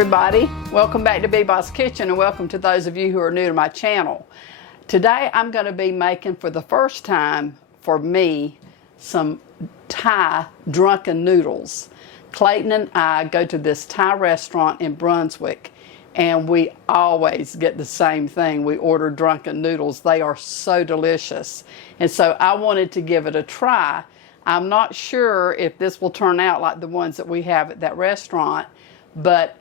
everybody, welcome back to Bboss Kitchen, and welcome to those of you who are new to my channel. Today I'm going to be making, for the first time for me, some Thai drunken noodles. Clayton and I go to this Thai restaurant in Brunswick, and we always get the same thing. We order drunken noodles. They are so delicious, and so I wanted to give it a try. I'm not sure if this will turn out like the ones that we have at that restaurant, but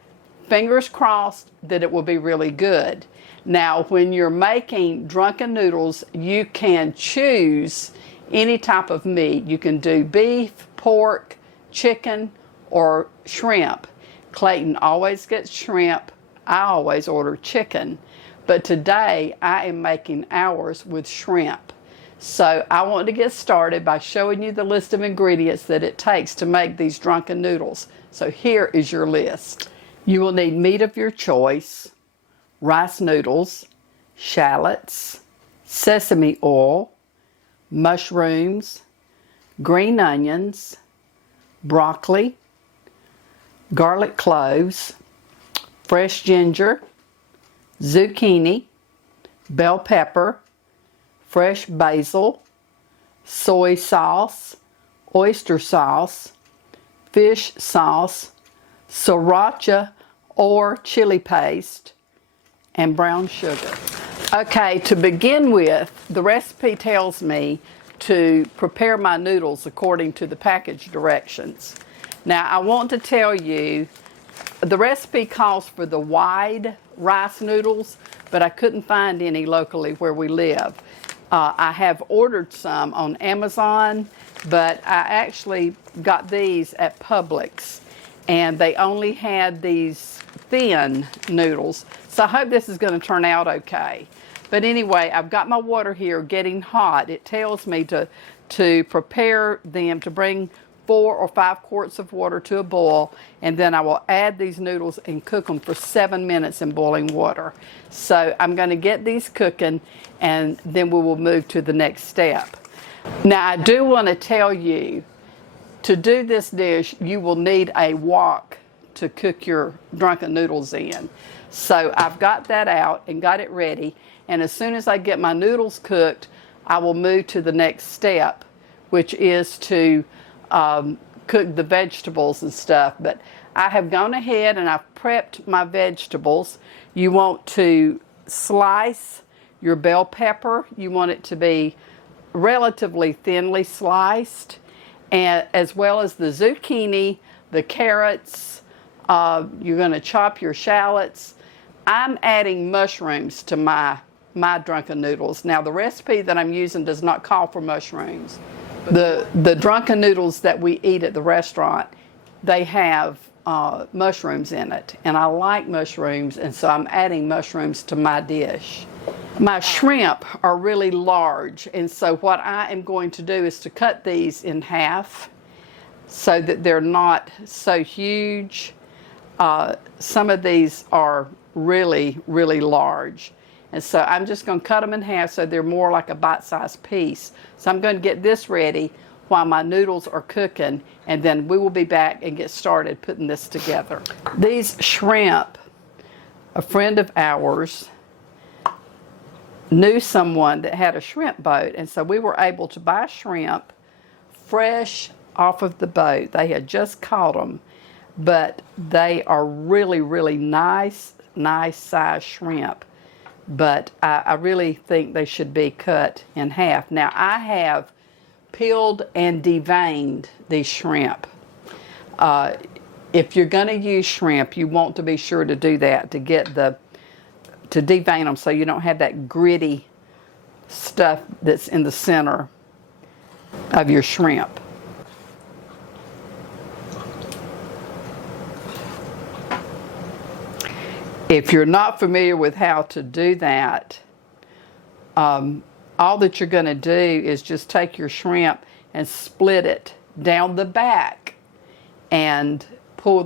fingers crossed that it will be really good. Now, when you're making drunken noodles, you can choose any type of meat. You can do beef, pork, chicken, or shrimp. Clayton always gets shrimp. I always order chicken. But today, I am making ours with shrimp. So I want to get started by showing you the list of ingredients that it takes to make these drunken noodles. So here is your list. You will need meat of your choice, rice noodles, shallots, sesame oil, mushrooms, green onions, broccoli, garlic cloves, fresh ginger, zucchini, bell pepper, fresh basil, soy sauce, oyster sauce, fish sauce, sriracha or chili paste, and brown sugar. Okay, to begin with, the recipe tells me to prepare my noodles according to the package directions. Now, I want to tell you, the recipe calls for the wide rice noodles, but I couldn't find any locally where we live. I have ordered some on Amazon, but I actually got these at Publix, and they only had these thin noodles. So I hope this is going to turn out okay. But anyway, I've got my water here getting hot. It tells me to prepare them, to bring 4 or 5 quarts of water to a boil, and then I will add these noodles and cook them for 7 minutes in boiling water. So I'm going to get these cooking, and then we will move to the next step. Now, I do want to tell you, to do this dish, you will need a wok to cook your drunken noodles in. So I've got that out and got it ready, and as soon as I get my noodles cooked, I will move to the next step, which is to cook the vegetables and stuff. But I have gone ahead and I've prepped my vegetables. You want to slice your bell pepper. You want it to be relatively thinly sliced, and as well as the zucchini, the carrots. You're going to chop your shallots. I'm adding mushrooms to my drunken noodles. Now, the recipe that I'm using does not call for mushrooms. The drunken noodles that we eat at the restaurant, they have mushrooms in it, and I like mushrooms, and so I'm adding mushrooms to my dish. My shrimp are really large, and so what I am going to do is to cut these in half so that they're not so huge. Some of these are really, really large. And so I'm just going to cut them in half so they're more like a bite-sized piece. So I'm going to get this ready while my noodles are cooking, and then we will be back and get started putting this together. These shrimp, a friend of ours knew someone that had a shrimp boat, and so we were able to buy shrimp fresh off of the boat. They had just caught them, but they are really, really nice size shrimp. But I really think they should be cut in half. Now, I have peeled and deveined these shrimp. If you're going to use shrimp, you want to be sure to do that, to devein them so you don't have that gritty stuff that's in the center of your shrimp. If you're not familiar with how to do that, all that you're going to do is just take your shrimp and split it down the back and pull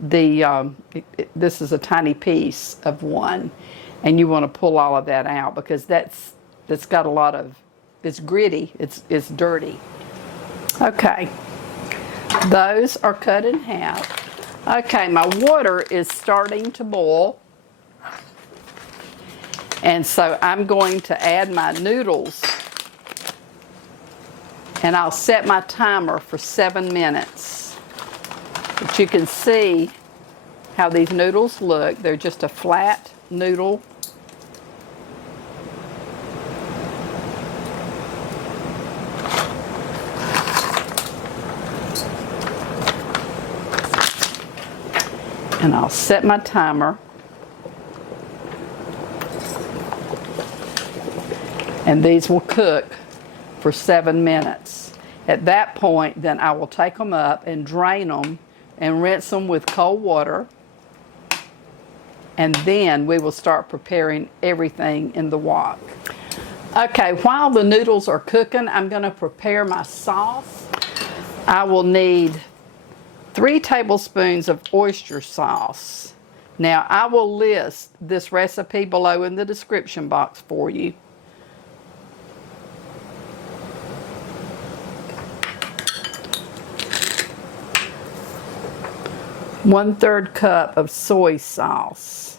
this is a tiny piece of one, and you want to pull all of that out because that's got a lot of, it's gritty, it's dirty. Okay, those are cut in half. Okay, my water is starting to boil. And so I'm going to add my noodles. And I'll set my timer for 7 minutes. But you can see how these noodles look. They're just a flat noodle. And I'll set my timer. And these will cook for 7 minutes. At that point, then I will take them up and drain them and rinse them with cold water. And then we will start preparing everything in the wok. Okay, while the noodles are cooking, I'm going to prepare my sauce. I will need 3 tablespoons of oyster sauce. Now, I will list this recipe below in the description box for you. One-third cup of soy sauce.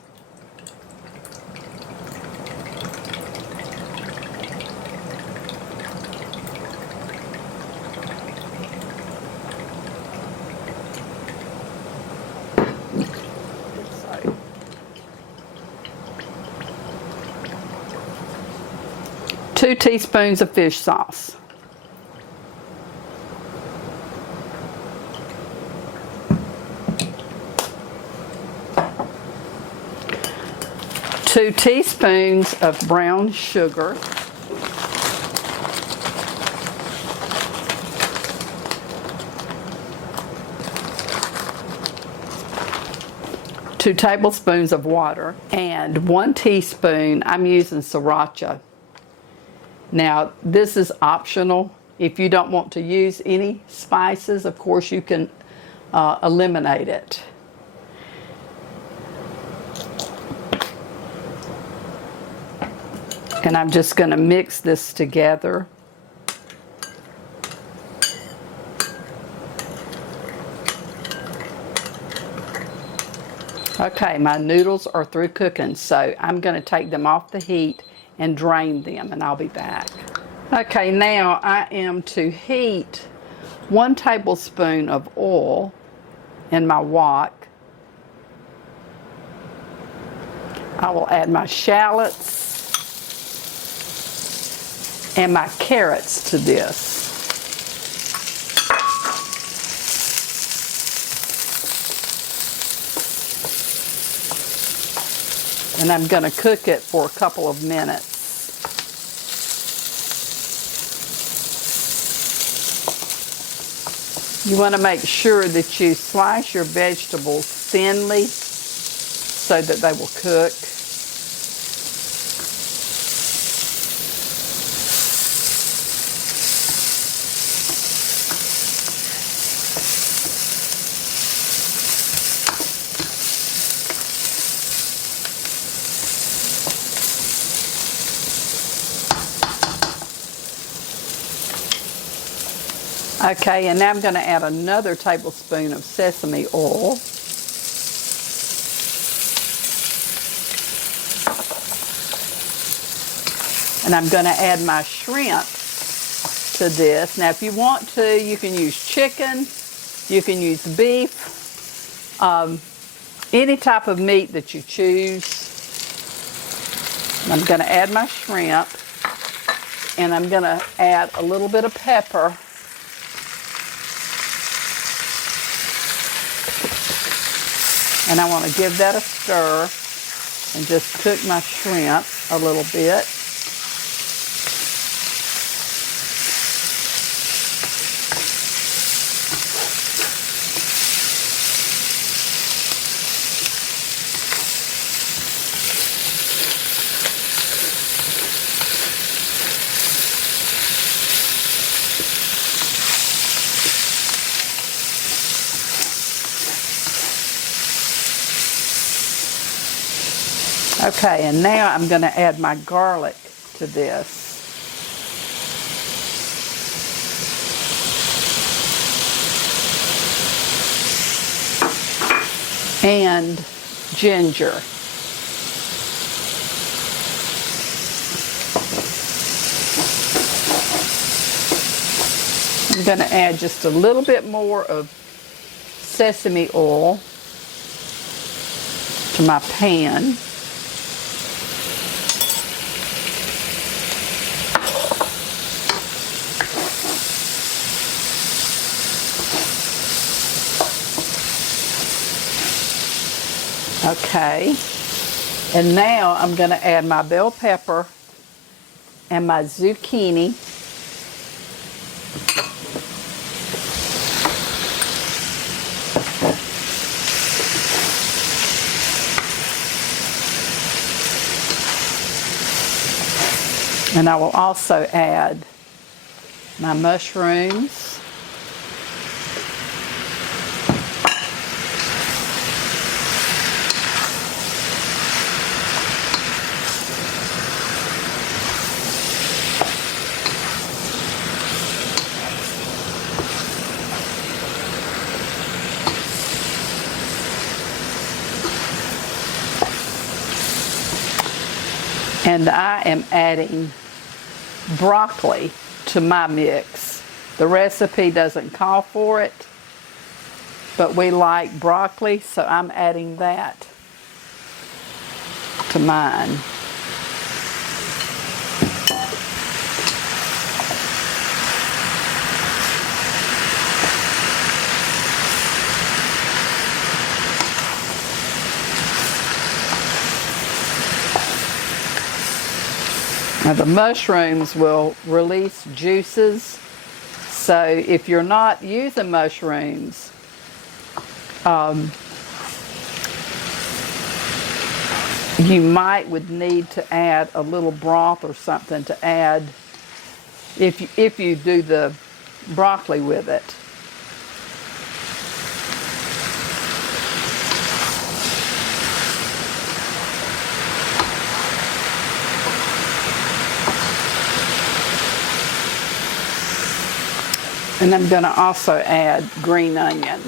Two teaspoons of fish sauce. 2 teaspoons of brown sugar. 2 tablespoons of water, and 1 teaspoon, I'm using sriracha. Now, this is optional. If you don't want to use any spices, of course you can eliminate it. And I'm just going to mix this together. Okay, my noodles are through cooking, so I'm going to take them off the heat and drain them, and I'll be back. Okay, now I am to heat 1 tablespoon of oil in my wok. I will add my shallots and my carrots to this. And I'm going to cook it for a couple of minutes. You want to make sure that you slice your vegetables thinly so that they will cook. Okay, and now I'm going to add another tablespoon of sesame oil. And I'm going to add my shrimp to this. Now, if you want to, you can use chicken, you can use beef, any type of meat that you choose. And I'm going to add my shrimp, and I'm going to add a little bit of pepper. And I want to give that a stir and just cook my shrimp a little bit. Okay, and now I'm going to add my garlic to this. and ginger. I'm going to add just a little bit more of sesame oil to my pan. Okay, and now I'm going to add my bell pepper and my zucchini. And I will also add my mushrooms. And I am adding broccoli to my mix. The recipe doesn't call for it, but we like broccoli, so I'm adding that to mine. Now the mushrooms will release juices, so if you're not using mushrooms, you would need to add a little broth or something to add if you do the broccoli with it. And I'm going to also add green onion.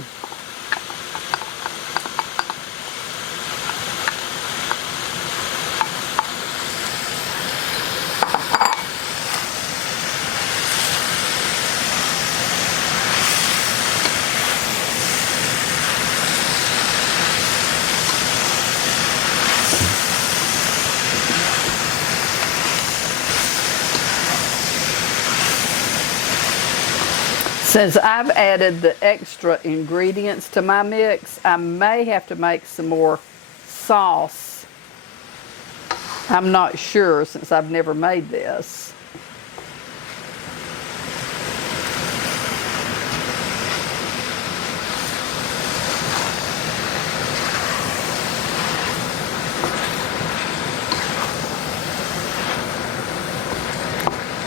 Since I've added the extra ingredients to my mix, I may have to make some more sauce. I'm not sure since I've never made this.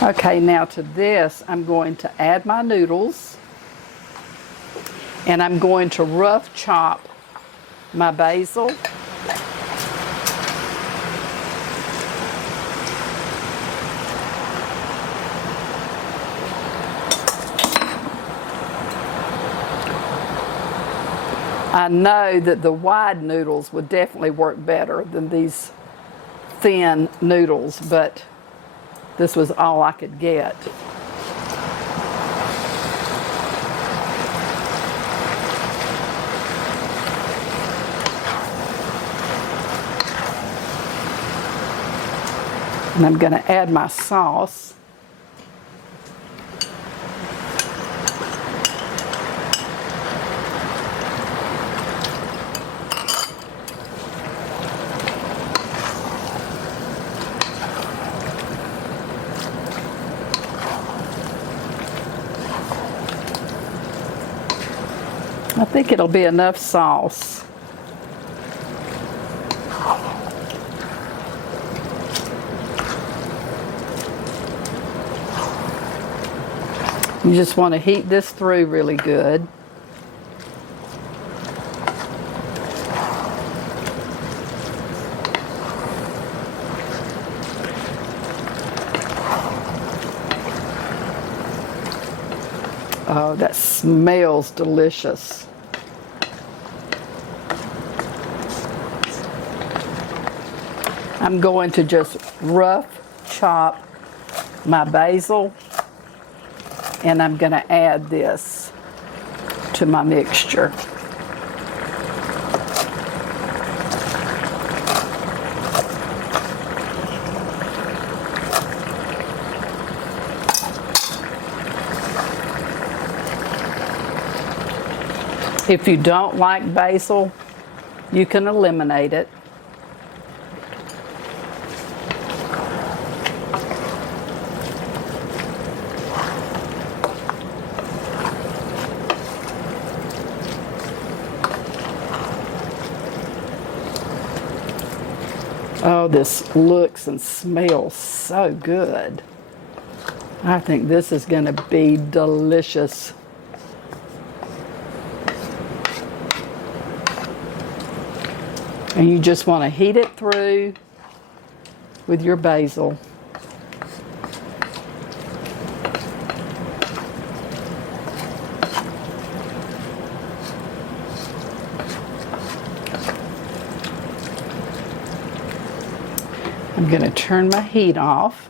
Okay, now to this, I'm going to add my noodles, and I'm going to rough chop my basil. I know that the wide noodles would definitely work better than these thin noodles, but this was all I could get. And I'm going to add my sauce. I think it'll be enough sauce. You just want to heat this through really good. Oh, that smells delicious. I'm going to just rough chop my basil, and I'm going to add this to my mixture. If you don't like basil, you can eliminate it. Oh, this looks and smells so good. I think this is going to be delicious. And you just want to heat it through with your basil. I'm going to turn my heat off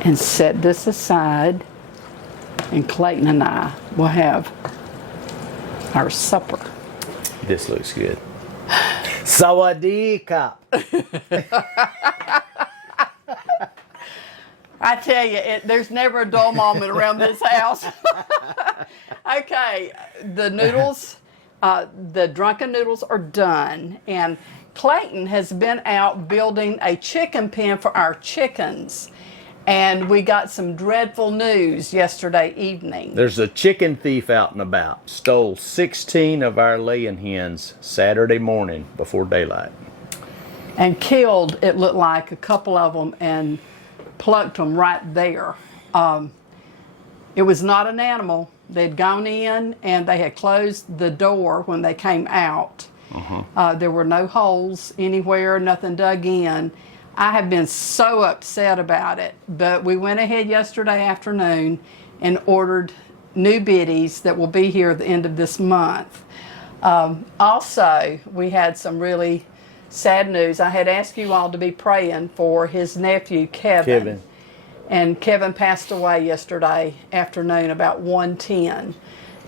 and set this aside, and Clayton and I will have our supper. This looks good. Sawadee Kap. I tell you, there's never a dull moment around this house. Okay, the noodles, the drunken noodles are done, and Clayton has been out building a chicken pen for our chickens, and we got some dreadful news yesterday evening. There's a chicken thief out and about. Stole 16 of our laying hens Saturday morning before daylight. And killed, it looked like, a couple of them and plucked them right there. It was not an animal. They'd gone in and they had closed the door when they came out. There were no holes anywhere, nothing dug in. I have been so upset about it, but we went ahead yesterday afternoon and ordered new biddies that will be here at the end of this month. Also, we had some really sad news. I had asked you all to be praying for his nephew, Kevin. And Kevin passed away yesterday afternoon about 1:10.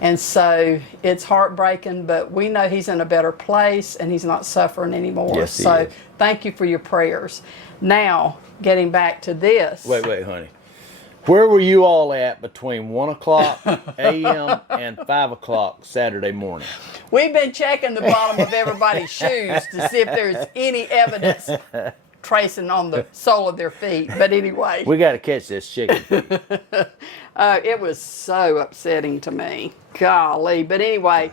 And so it's heartbreaking, but we know he's in a better place and he's not suffering anymore. Yes, he so is. thank you for your prayers. Now, getting back to this. Wait, honey. Where were you all at between 1 o'clock a.m. and 5 o'clock Saturday morning? We've been checking the bottom of everybody's shoes to see if there's any evidence tracing on the sole of their feet. But anyway. We got to catch this chicken. It was so upsetting to me. Golly. But anyway,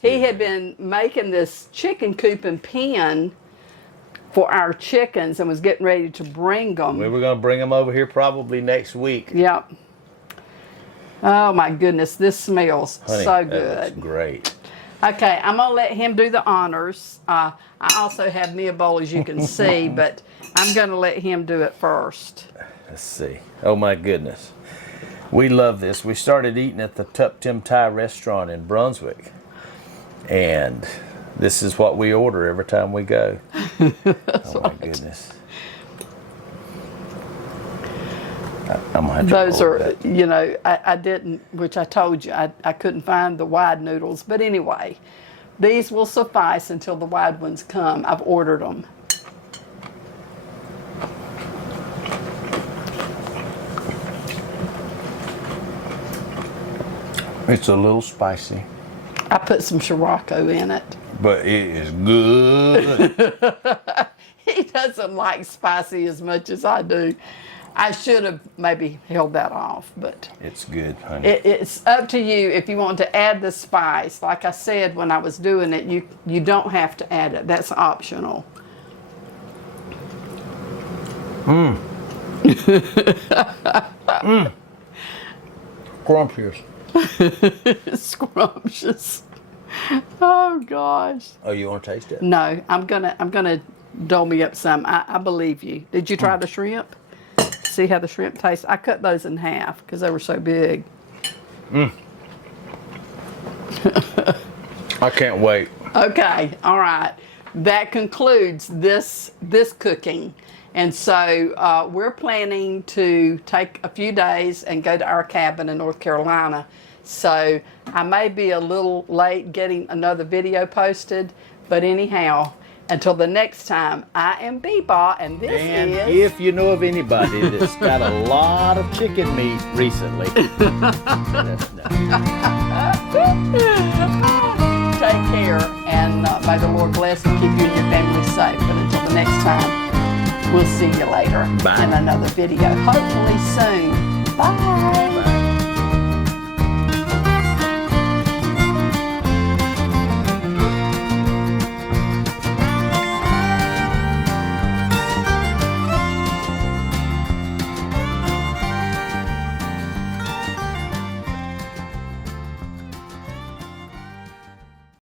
he had been making this chicken coop and pen for our chickens and was getting ready to bring them. We were going to bring them over here probably next week. Yep. Oh my goodness, this smells Honey, so good. That looks great. Okay, I'm going to let him do the honors. I also have me a bowl, as you can see, but I'm going to let him do it first. Let's see. Oh my goodness. We love this. We started eating at the Tup Tim Thai restaurant in Brunswick. And this is what we order every time we go. Oh my goodness. I'm gonna have to Those are, that. you know, I didn't, which I told you, I couldn't find the wide noodles. But anyway, these will suffice until the wide ones come. I've ordered them. It's a little spicy. I put some sriracha in it. But it is good. He doesn't like spicy as much as I do. I should have maybe held that off, but It's good, honey. it's up to you if you want to add the spice. Like I said when I was doing it, you don't have to add it. That's optional. Scrumptious. Scrumptious. Oh gosh. Oh, you want to taste it? No, I'm gonna dole me up some. I believe you. Did you try the shrimp? See how the shrimp tastes? I cut those in half because they were so big. I can't wait. Okay, all right. That concludes this cooking. And so we're planning to take a few days and go to our cabin in North Carolina. So I may be a little late getting another video posted, but anyhow, until the next time, I am Beba, and this And is... if you know of anybody that's got a lot of chicken meat recently, let us know. Take care, and may the Lord bless and keep you and your family safe. But until the next time, we'll see you later Bye. in another video, hopefully soon. Bye. Bye.